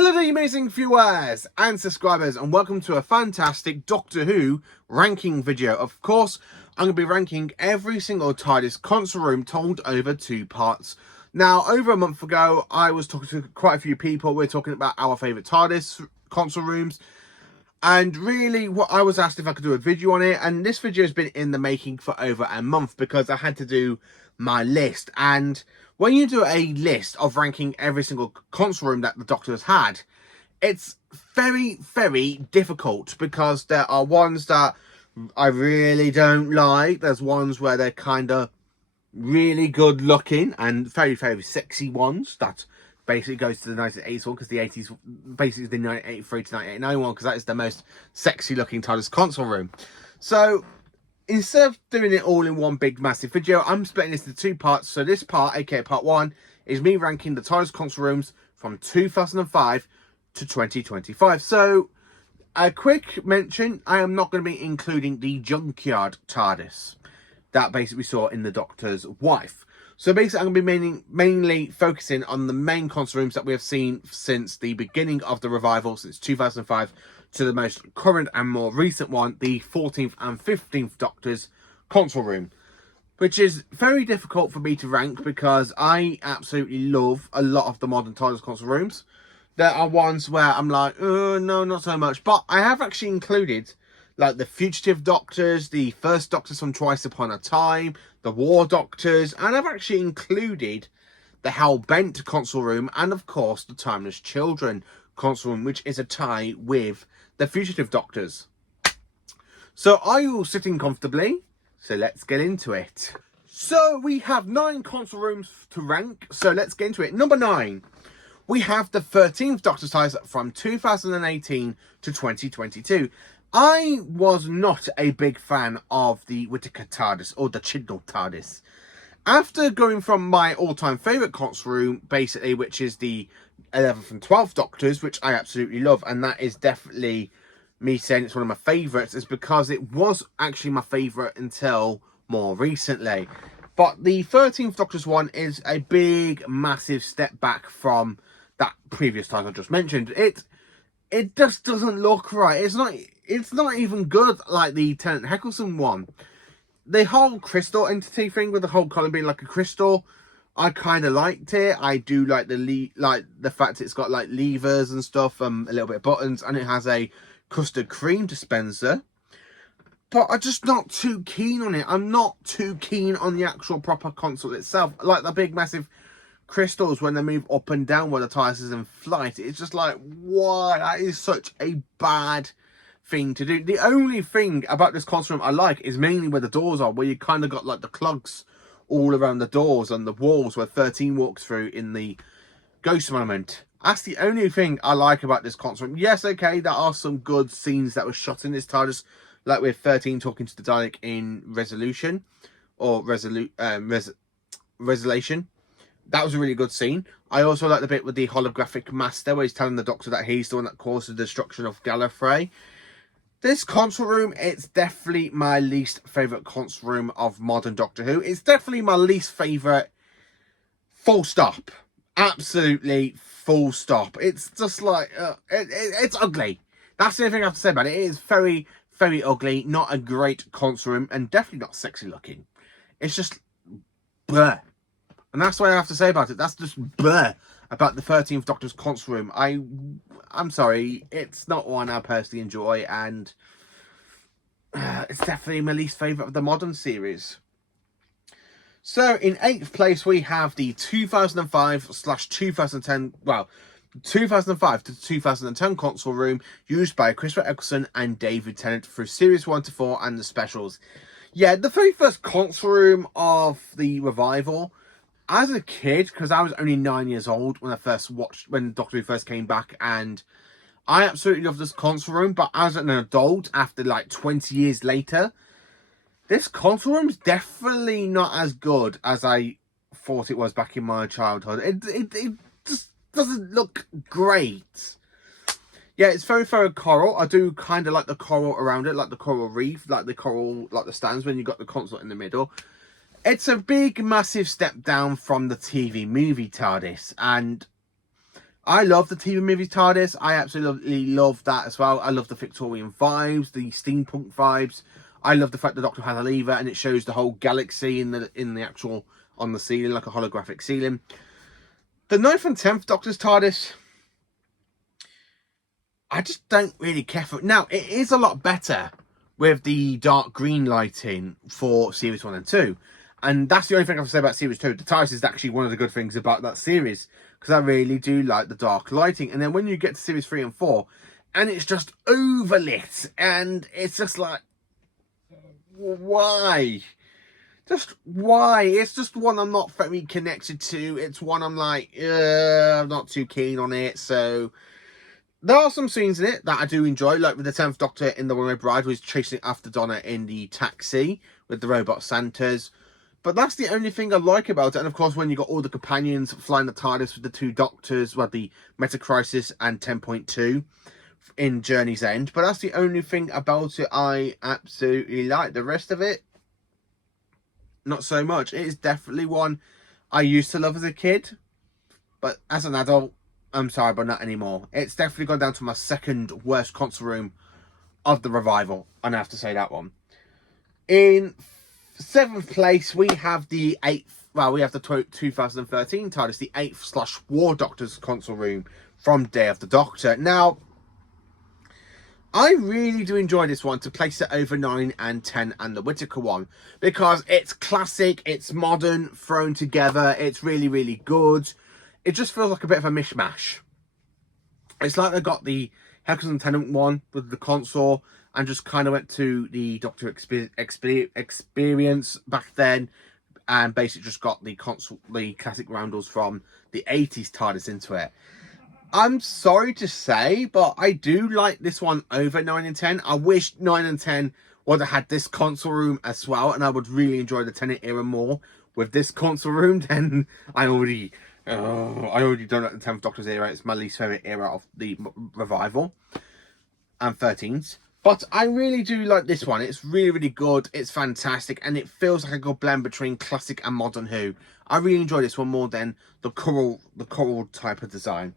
Hello there, you amazing viewers and subscribers, and welcome to a fantastic Doctor Who ranking video. Of course, I'm going to be ranking every single Tardis console room told over 2 parts. Now, over a month ago, I was talking to quite a few people. We're talking about our favourite Tardis console rooms. And really, what I was asked if I could do a video on it. And this video has been in the making for over a month because I had to do my list. And when you do a list of ranking every single console room that the Doctor has had, it's very, very difficult because there are ones that I really don't like. There's ones where they're kind of really good looking and very, very sexy ones that basically goes to the 1980s one, because the 80s basically the 1983 to 1989 one, because that is the most sexy looking TARDIS console room. So instead of doing it all in one big massive video, I'm splitting this into 2 parts. So this part, aka part 1, is me ranking the TARDIS console rooms from 2005 to 2025. So a quick mention, I am not going to be including the junkyard TARDIS that basically we saw in the Doctor's wife. So basically, I'm going to be mainly focusing on the main console rooms that we have seen since the beginning of the revival, since 2005, to the most current and more recent one, the 14th and 15th Doctor's console room, which is very difficult for me to rank because I absolutely love a lot of the modern TARDIS console rooms. There are ones where I'm like, oh, no, not so much. But I have actually included like the fugitive Doctors, the first Doctors from Twice Upon a Time, the War Doctors, and I've actually included the Hell-Bent console room, and of course the Timeless Children console room, which is a tie with the fugitive Doctors. So are you all sitting comfortably? So let's get into it. So we have 9 console rooms to rank, so let's get into it. Number 9. We have the 13th Doctor's TARDIS from 2018 to 2022. I was not a big fan of the Whittaker TARDIS or the Chibnall TARDIS. After going from my all-time favourite console room, basically, which is the 11th and 12th Doctors, which I absolutely love, and that is definitely me saying it's one of my favourites, is because it was actually my favourite until more recently. But the 13th Doctor's one is a big, massive step back from that previous title I just mentioned. It just doesn't look right. It's not even good like the Tennant Heckelson one. The whole crystal entity thing with the whole colour being like a crystal, I kind of liked it. I do like the fact it's got like levers and stuff, a little bit of buttons, and it has a custard cream dispenser. But I'm just not too keen on it. I'm not too keen on the actual proper console itself. Like the big massive crystals when they move up and down where the TARDIS is in flight. It's just like, why? That is such a bad thing to do. The only thing about this console room I like is mainly where the doors are, where you kind of got like the clogs all around the doors and the walls where 13 walks through in the ghost moment. That's the only thing I like about this console room. Yes, okay, there are some good scenes that were shot in this TARDIS, like with 13 talking to the Dalek in Resolution or Resolution. That was a really good scene. I also like the bit with the holographic master where he's telling the Doctor that he's the one that caused the destruction of Gallifrey. This console room, it's definitely my least favourite console room of modern Doctor Who. It's definitely my least favourite, full stop. Absolutely full stop. It's just like, it's ugly. That's the only thing I have to say about it. It is very, very ugly. Not a great console room and definitely not sexy looking. It's just, bleh. And that's what I have to say about it. That's just bleh about the 13th Doctor's console room. I'm sorry, it's not one I personally enjoy, and it's definitely my least favourite of the modern series. So in 8th place we have the 2005/2010, well, 2005 to 2010 console room used by Christopher Eccleston and David Tennant through series 1 to 4 and the specials. Yeah, the very first console room of the revival. As a kid, because I was only 9 years old when I first watched, when Doctor Who first came back, and I absolutely loved this console room, but as an adult, after like 20 years later, this console room is definitely not as good as I thought it was back in my childhood. It just doesn't look great. Yeah, it's very, very coral. I do kind of like the coral around it, like the coral reef, like the coral, like the stands when you got the console in the middle. It's a big, massive step down from the TV movie TARDIS, and I love the TV movies TARDIS. I absolutely love that as well. I love the Victorian vibes, the steampunk vibes. I love the fact the Doctor has a lever and it shows the whole galaxy in the actual on the ceiling, like a holographic ceiling. The 9th and 10th Doctor's TARDIS, I just don't really care for it. Now, it is a lot better with the dark green lighting for Series 1 and 2. And that's the only thing I have to say about Series 2. The TARDIS is actually one of the good things about that series, because I really do like the dark lighting. And then when you get to Series 3 and 4, and it's just overlit, and it's just like, why? Just why? It's just one I'm not very connected to. It's one I'm like, I'm not too keen on it. So there are some scenes in it that I do enjoy, like with the 10th Doctor in The Runaway Bride, who is chasing after Donna in the taxi with the robot Santas. But that's the only thing I like about it. And of course, when you got all the companions flying the TARDIS with the 2 Doctors, well, the Meta Crisis and 10.2 in Journey's End. But that's the only thing about it I absolutely like. The rest of it, not so much. It is definitely one I used to love as a kid, but as an adult, I'm sorry, but not anymore. It's definitely gone down to my second worst console room of the revival, and I have to say that one. In 7th place, we have the 8th, well, we have the 2013 TARDIS, the 8th/War Doctor's console room from Day of the Doctor. Now, I really do enjoy this one to place it over 9 and 10 and the Whittaker one, because it's classic, it's modern, thrown together, it's really, really good. It just feels like a bit of a mishmash. It's like they got the Heckles and Tennant one with the console and just kind of went to the Doctor experience back then, and basically just got the console, the classic roundels from the 80s TARDIS into it. I'm sorry to say, but I do like this one over 9 and 10. I wish 9 and 10 would have had this console room as well, and I would really enjoy the Tennant era more with this console room than I already don't like the 10th Doctor's era. It's my least favourite era of the revival and 13s. But I really do like this one. It's really, really good. It's fantastic. And it feels like a good blend between classic and modern Who. I really enjoy this one more than the coral type of design.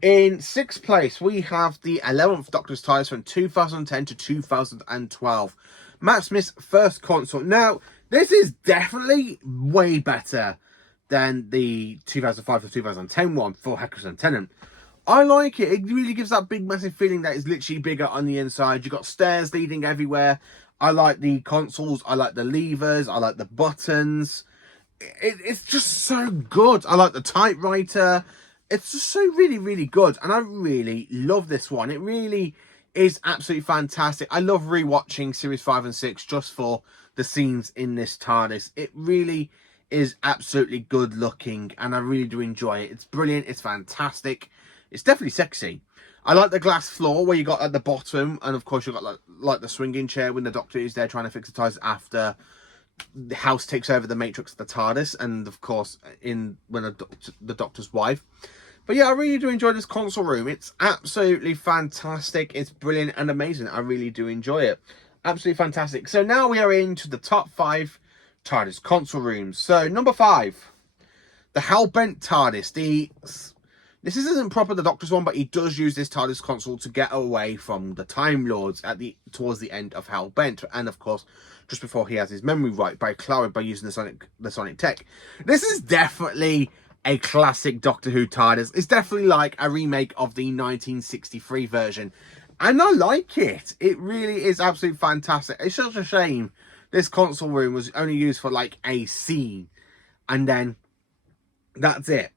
In 6th place, we have the 11th Doctor's TARDIS from 2010 to 2012. Matt Smith's first console. Now, this is definitely way better than the 2005 to 2010 one for Heckles and Tennant. I like it. It really gives that big, massive feeling that it's literally bigger on the inside. You've got stairs leading everywhere. I like the consoles. I like the levers. I like the buttons. It's just so good. I like the typewriter. It's just so really, really good. And I really love this one. It really is absolutely fantastic. I love rewatching Series 5 and 6 just for the scenes in this TARDIS. It really is absolutely good looking, and I really do enjoy it. It's brilliant. It's fantastic. It's definitely sexy. I like the glass floor where you got at the bottom, and of course you've got like the swinging chair when the Doctor is there trying to fix the TARDIS after the house takes over the Matrix of the TARDIS, and of course when the Doctor's wife. But yeah, I really do enjoy this console room. It's absolutely fantastic. It's brilliant and amazing. I really do enjoy it. Absolutely fantastic. So now we are into the top 5 TARDIS console rooms. So number 5, the Hellbent TARDIS. This isn't proper the Doctor's one, but he does use this TARDIS console to get away from the Time Lords towards the end of Hellbent, and of course just before he has his memory wiped by Clara by using the sonic tech. This is definitely a classic Doctor Who TARDIS. It's definitely like a remake of the 1963 version, and I like it. It really is absolutely fantastic. It's such a shame this console room was only used for like a scene, and then that's it,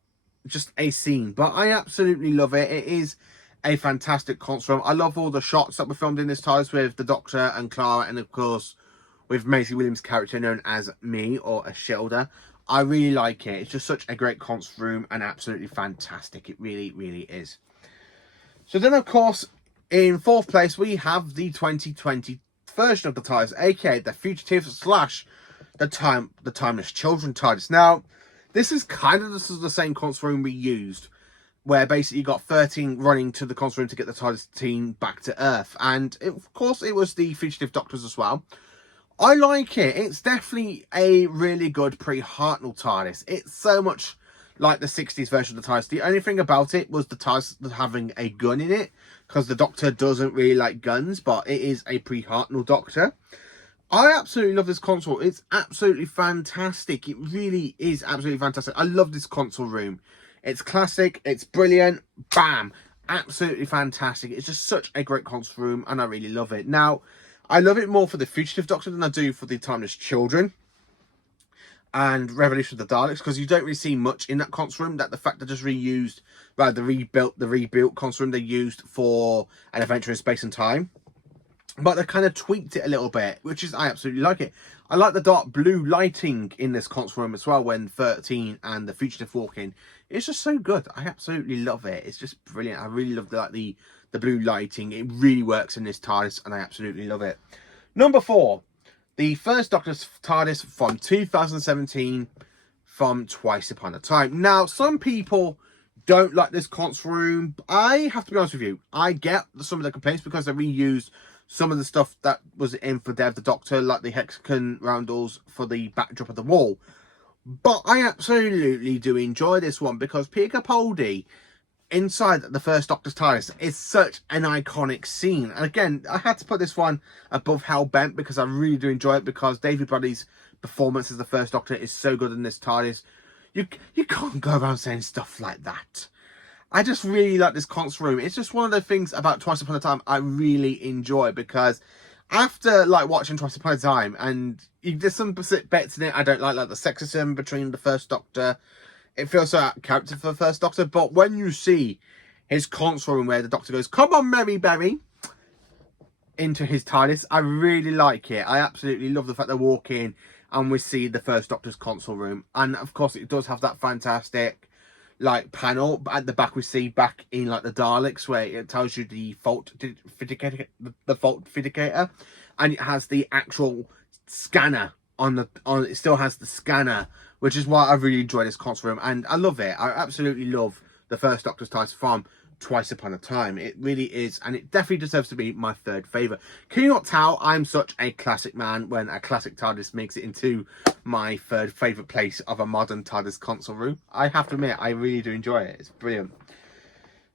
just a scene. But I absolutely love it. It is a fantastic console room. I love all the shots that were filmed in this TARDIS with the Doctor and Clara, and of course with Maisie Williams' character known as Me, or Ashilda. I really like it. It's just such a great console room and absolutely fantastic. It really, really is. So then, of course, in 4th place, we have the 2020 version of the TARDIS, aka the Fugitive / the Timeless Children TARDIS. Now, this is kind of the same console room we used, where basically you got 13 running to the console room to get the TARDIS team back to Earth. And of course, it was the Fugitive Doctors as well. I like it. It's definitely a really good pre-Hartnell TARDIS. It's so much like the 60s version of the TARDIS. The only thing about it was the TARDIS having a gun in it, because the Doctor doesn't really like guns, but it is a pre-Hartnell Doctor. I absolutely love this console. It's absolutely fantastic. It really is absolutely fantastic. I love this console room. It's classic. It's brilliant. Bam. Absolutely fantastic. It's just such a great console room, and I really love it. Now, I love it more for the Fugitive Doctor than I do for the Timeless Children and Revolution of the Daleks, because you don't really see much in that console room. That the fact they just reused, rather the rebuilt console room they used for An Adventure in Space and Time. But they kind of tweaked it a little bit, which is, I absolutely like it. I like the dark blue lighting in this console room as well when 13 and the Fugitive walk in. It's just so good. I absolutely love it. It's just brilliant. I really love the blue lighting. It really works in this TARDIS, and I absolutely love it. Number 4, the First Doctor's TARDIS from 2017 from Twice Upon a Time. Now, some people don't like this console room. I have to be honest with you. I get some of the complaints because they reused some of the stuff that was in for Day of the Doctor, like the hexagon roundels for the backdrop of the wall. But I absolutely do enjoy this one because Peter Capaldi inside the First Doctor's TARDIS is such an iconic scene. And again, I had to put this one above Hellbent because I really do enjoy it, because David Bradley's performance as the First Doctor is so good in this TARDIS. You can't go around saying stuff like that. I just really like this console room. It's just one of the things about Twice Upon a Time I really enjoy, because after like watching Twice Upon a Time, and there's some bits in it I don't like the sexism between the First Doctor. It feels so out of character for the First Doctor. But when you see his console room where the Doctor goes, "Come on, Mary Berry," into his TARDIS, I really like it. I absolutely love the fact they walk in and we see the First Doctor's console room. And of course it does have that fantastic like panel, but at the back we see back in like the Daleks where it tells you the fault vindicator, and it has the actual scanner on it still has the scanner, which is why I really enjoy this console room, and I love it. I absolutely love the First Doctor's TARDIS from Twice Upon a Time. It really is, and it definitely deserves to be my third favourite. Can you not tell I'm such a classic man when a classic TARDIS makes it into my third favourite place of a modern TARDIS console room? I have to admit, I really do enjoy it. It's brilliant.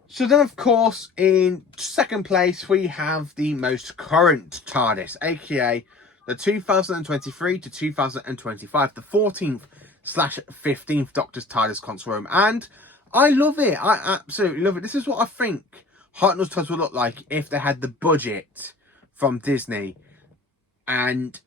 So then, of course, in second place, we have the most current TARDIS, aka the 2023 to 2025, the 14th/15th Doctor's TARDIS console room. And I love it. I absolutely love it. This is what I think Hartnell's TARDIS would look like if they had the budget from Disney. And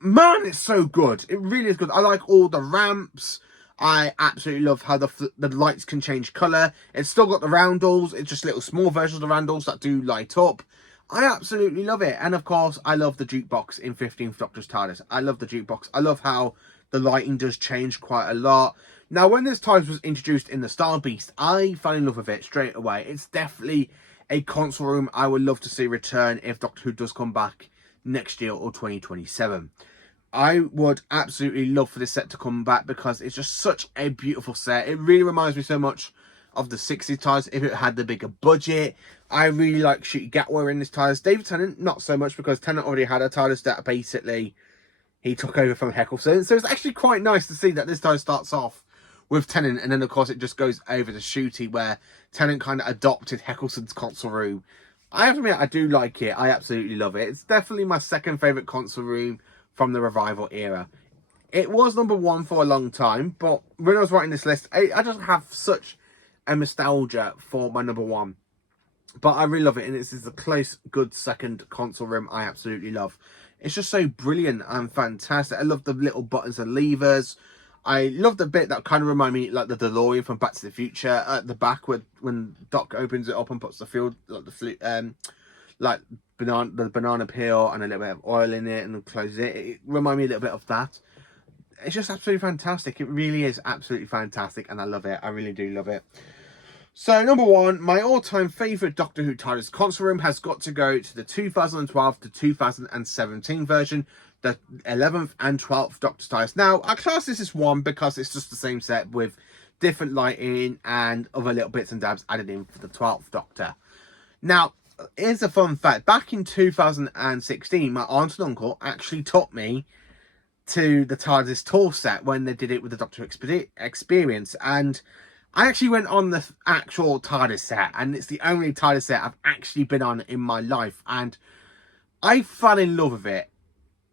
man, it's so good. It really is good. I like all the ramps. I absolutely love how the lights can change colour. It's still got the roundels. It's just little small versions of the roundels that do light up. I absolutely love it. And of course, I love the jukebox in 15th Doctor's TARDIS. I love the jukebox. I love how the lighting does change quite a lot. Now, when this TARDIS was introduced in the Star Beast, I fell in love with it straight away. It's definitely a console room I would love to see return if Doctor Who does come back next year or 2027. I would absolutely love for this set to come back because it's just such a beautiful set. It really reminds me so much of the 60s TARDIS if it had the bigger budget. I really like Ncuti Gatwa in this TARDIS. David Tennant, not so much, because Tennant already had a TARDIS that basically he took over from Eccleston. So it's actually quite nice to see that this TARDIS starts off with Tennant, and then of course it just goes over to Ncuti, where Tennant kind of adopted Eccleston's console room. I have to admit, I do like it. I absolutely love it. It's definitely my second favourite console room from the revival era. It was number 1 for a long time, but when I was writing this list, I just have such a nostalgia for my number 1. But I really love it, and this is a close, good second console room I absolutely love. It's just so brilliant and fantastic. I love the little buttons and levers. I love the bit that kind of remind me like the DeLorean from Back to the Future at the back, when Doc opens it up and puts the field like the banana peel and a little bit of oil in it and closes it. It reminds me a little bit of that. It's just absolutely fantastic. It really is absolutely fantastic, and I love it. I really do love it. So, number 1, my all-time favourite Doctor Who TARDIS console room has got to go to the 2012 to 2017 version, the 11th and 12th Doctor's TARDIS. Now, I class this as 1 because it's just the same set with different lighting and other little bits and dabs added in for the 12th Doctor. Now, here's a fun fact. Back in 2016, my aunt and uncle actually took me to the Tardis tool set when they did it with the Doctor Experience, and I actually went on the actual TARDIS set, and it's the only TARDIS set I've actually been on in my life, and I fell in love with it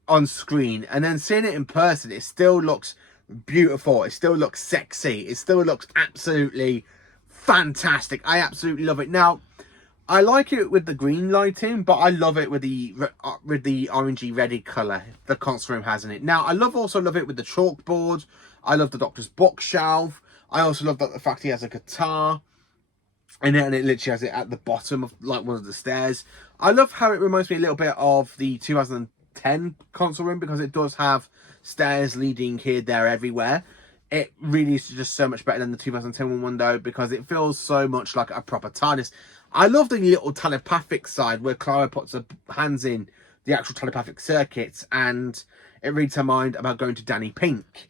on screen, and then seeing it in person, it still looks beautiful, it still looks sexy, it still looks absolutely fantastic. I absolutely love it. Now, I like it with the green lighting, but I love it with the orangey reddy colour the console room has in it. Now, I also love it with the chalkboard. I love the Doctor's bookshelf. I also love the fact he has a guitar in it, and it literally has it at the bottom of like one of the stairs. I love how it reminds me a little bit of the 2010 console room, because it does have stairs leading here, there, everywhere. It really is just so much better than the 2010 one though, because it feels so much like a proper TARDIS. I love the little telepathic side where Clara puts her hands in the actual telepathic circuits and it reads her mind about going to Danny Pink.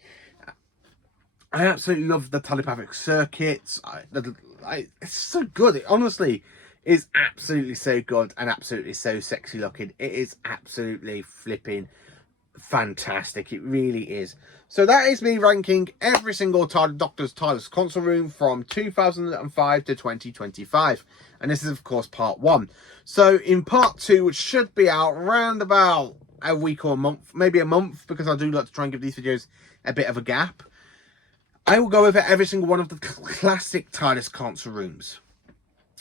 I absolutely love the telepathic circuits. It's so good. It honestly is absolutely so good and absolutely so sexy looking. It is absolutely flipping fantastic. It really is. So that is me ranking every single Doctor's TARDIS console room from 2005 to 2025. And this is, of course, part 1. So in part 2, which should be out around about a week or a month, maybe a month, because I do like to try and give these videos a bit of a gap, I will go over every single one of the classic TARDIS console rooms,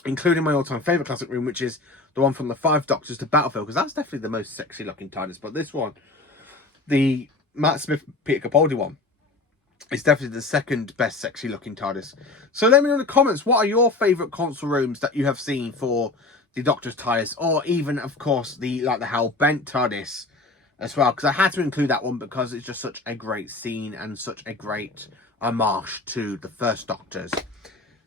including my all-time favourite classic room, which is the one from the 5 Doctors to Battlefield, because that's definitely the most sexy looking TARDIS. But this one, the Matt Smith, Peter Capaldi one, is definitely the second best sexy looking TARDIS. So let me know in the comments, what are your favourite console rooms that you have seen for the Doctor's TARDIS, or even, of course, the Hal Bent TARDIS as well, because I had to include that one because it's just such a great scene and such a great homage to the first Doctors.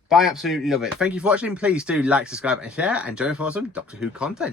But I absolutely love it. Thank you for watching. Please do like, subscribe and share, and join me for some Doctor Who content.